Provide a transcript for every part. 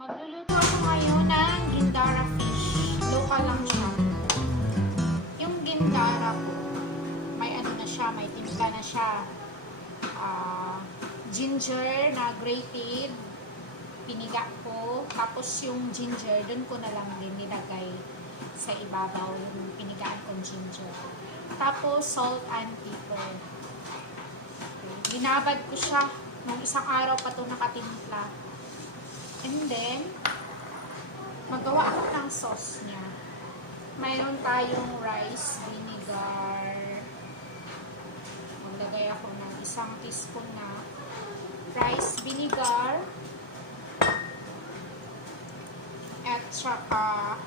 Magluluto ako ngayon ng gindara fish. Local lang siya. Yung gindara ko, may ano na siya, may timpla na siya. Ginger na grated, piniga ko. Tapos yung ginger, dun ko na lang din nilagay sa ibabaw yung pinigaan kong ginger. Tapos salt and pepper. Okay. Binabad ko siya. Nung isang araw pa ito nakatimpla. And then, magawa ako ng sauce niya. Mayroon tayong rice vinegar. Maglagay ako ng 1 teaspoon na rice vinegar. At saka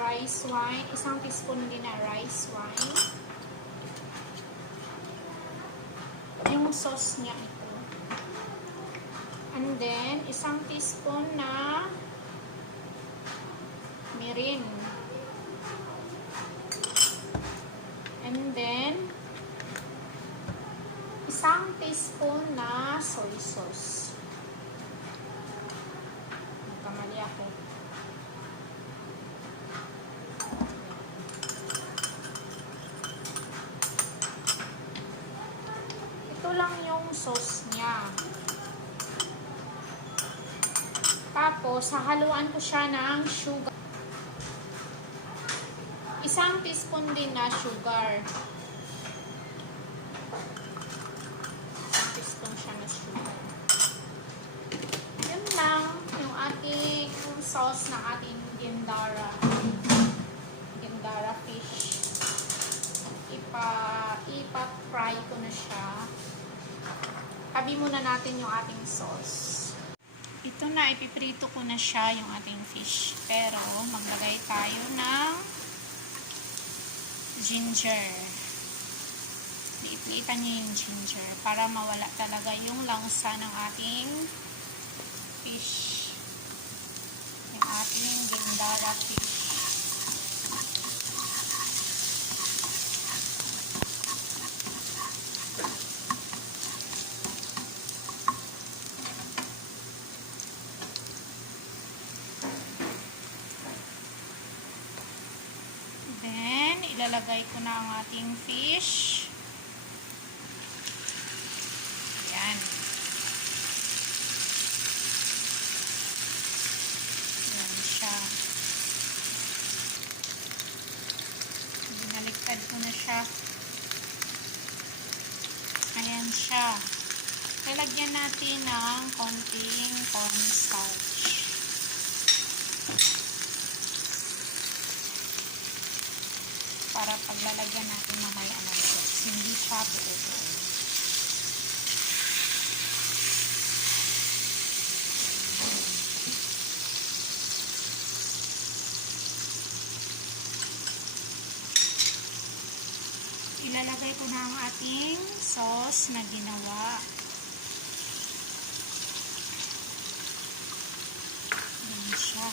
rice wine. 1 teaspoon din na rice wine. Yung sauce niya ito. And then, 1 teaspoon na mirin. And then, 1 teaspoon na soy sauce. Nagkamali ako. Ito lang yung sauce niya. Tapos, hahaluan ko siya ng sugar. 1 teaspoon din na sugar. 1 teaspoon siya na sugar. Yun lang yung ating sauce na ating gindara. Gindara fish. Ipa-fry ko na siya. Tabi muna natin yung ating sauce. Ito na, ipiprito ko na siya yung ating fish. Pero, maglagay tayo ng ginger. Liit-liitan niyo yung ginger para mawala talaga yung langsa ng ating fish. Yung ating gindara fish. Then, ilalagay ko na ang ating fish. Ayan. Ayan siya. Binaliktad ko na siya. Ayan siya. Lalagyan natin ng konting cornstarch. Para paglalagyan natin mamaya ng sauce, hindi siya buo. Ilalagay ko na ang ating sauce na ginawa. Ayan siya.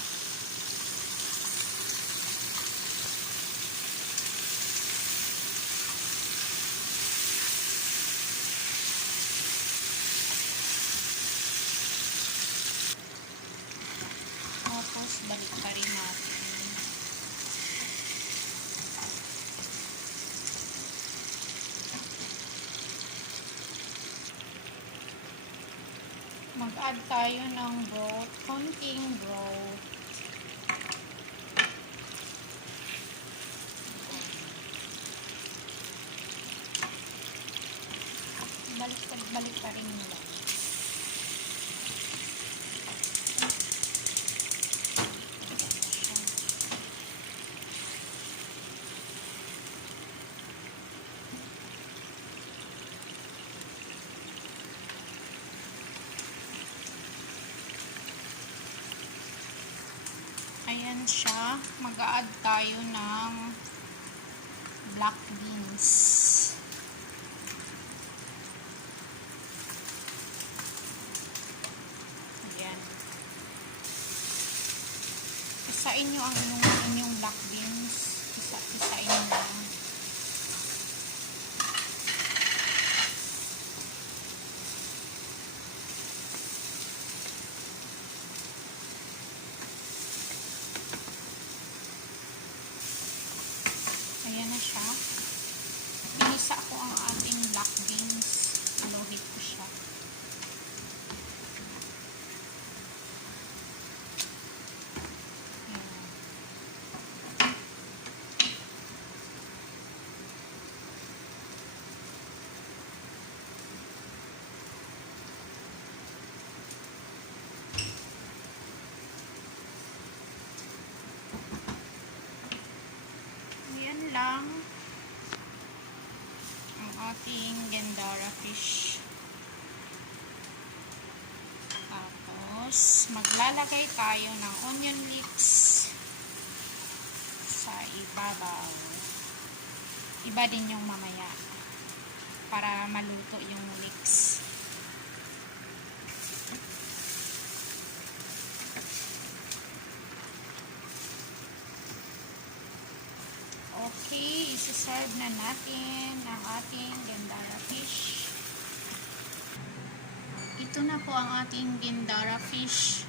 Tapos, balik pa rin natin. Mag-add tayo ng broth, konting broth. Balik pa rin nila. Ayan siya. Mag-add tayo ng black beans. Ayan. Isain nyo ang inyong black beans. Isain nyo lang. lang ang ating Gendara fish. Tapos, maglalagay tayo ng onion leeks sa ibabaw. Iba din yung mamaya para maluto yung leeks. Okay, isi-serve na natin ang ating Gendara fish. Ito na po ang ating Gendara fish.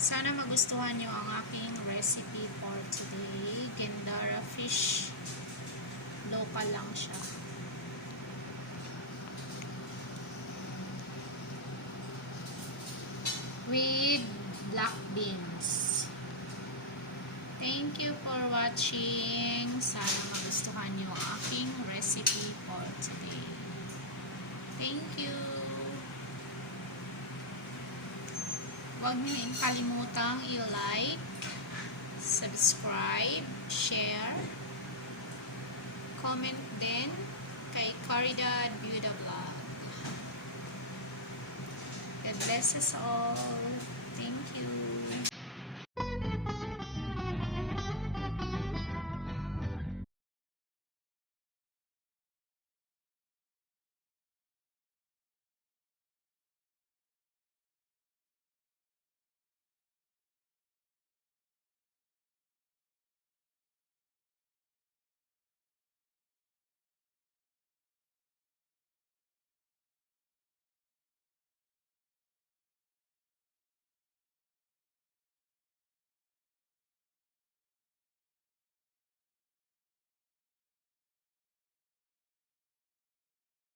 Sana magustuhan nyo ang aking recipe for today. Gendara fish. Local lang siya. With black beans. Thank you for watching. Sana magustuhan nyo ang aking recipe for today. Thank you. Huwag niyo kalimutang i-like, subscribe, share, comment din kay Caridad Beauty Vlog. God bless us all. Thank you.